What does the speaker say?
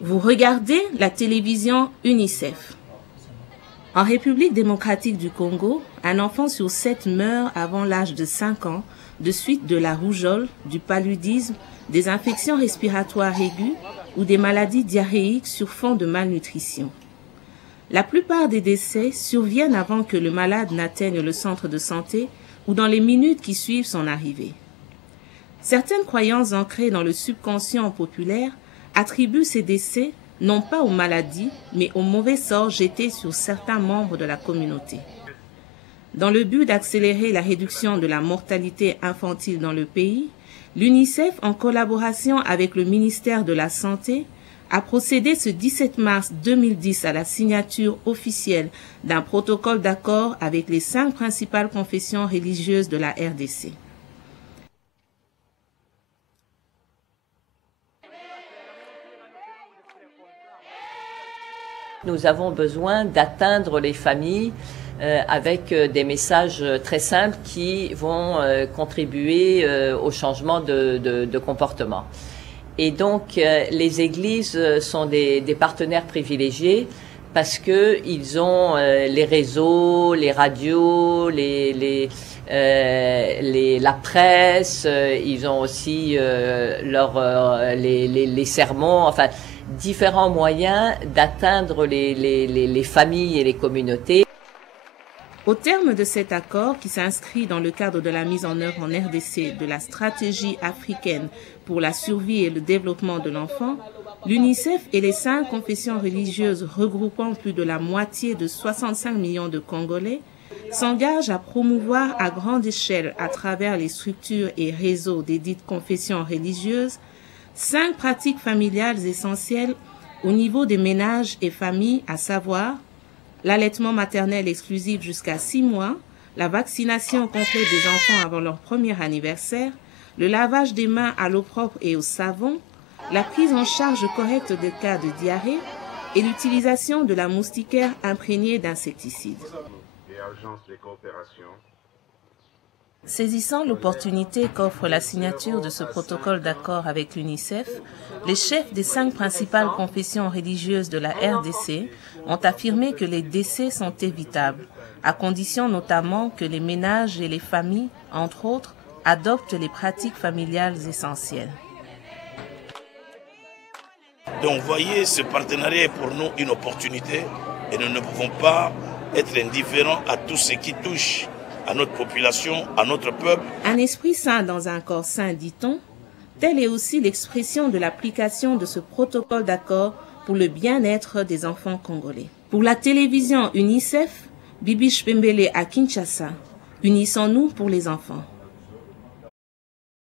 Vous regardez la télévision UNICEF. En République démocratique du Congo, un enfant sur 7 meurt avant l'âge de 5 ans de suite de la rougeole, du paludisme, des infections respiratoires aiguës ou des maladies diarrhéiques sur fond de malnutrition. La plupart des décès surviennent avant que le malade n'atteigne le centre de santé ou dans les minutes qui suivent son arrivée. Certaines croyances ancrées dans le subconscient populaire attribuent ces décès non pas aux maladies, mais aux mauvais sorts jetés sur certains membres de la communauté. Dans le but d'accélérer la réduction de la mortalité infantile dans le pays, l'UNICEF, en collaboration avec le ministère de la Santé, a procédé ce 17 mars 2010 à la signature officielle d'un protocole d'accord avec les 5 principales confessions religieuses de la RDC. Nous avons besoin d'atteindre les familles avec des messages très simples qui vont contribuer au changement de comportement. Et donc, les églises sont des partenaires privilégiés parce qu'ils ont les réseaux, les radios, la presse, ils ont aussi les sermons, enfin, différents moyens d'atteindre les familles et les communautés. Au terme de cet accord, qui s'inscrit dans le cadre de la mise en œuvre en RDC de la stratégie africaine pour la survie et le développement de l'enfant, l'UNICEF et les 5 confessions religieuses regroupant plus de la moitié de 65 millions de Congolais s'engagent à promouvoir à grande échelle à travers les structures et réseaux des dites confessions religieuses 5 pratiques familiales essentielles au niveau des ménages et familles, à savoir l'allaitement maternel exclusif jusqu'à 6 mois, la vaccination complète des enfants avant leur premier anniversaire, le lavage des mains à l'eau propre et au savon, la prise en charge correcte des cas de diarrhée et l'utilisation de la moustiquaire imprégnée d'insecticides. Saisissant l'opportunité qu'offre la signature de ce protocole d'accord avec l'UNICEF, les chefs des 5 principales confessions religieuses de la RDC ont affirmé que les décès sont évitables, à condition notamment que les ménages et les familles, entre autres, adoptent les pratiques familiales essentielles. Donc, voyez, ce partenariat est pour nous une opportunité et nous ne pouvons pas être indifférents à tout ce qui touche à notre population, à notre peuple. Un esprit sain dans un corps sain, dit-on, telle est aussi l'expression de l'application de ce protocole d'accord pour le bien-être des enfants congolais. Pour la télévision UNICEF, Bibi Shpembele à Kinshasa, unissons-nous pour les enfants.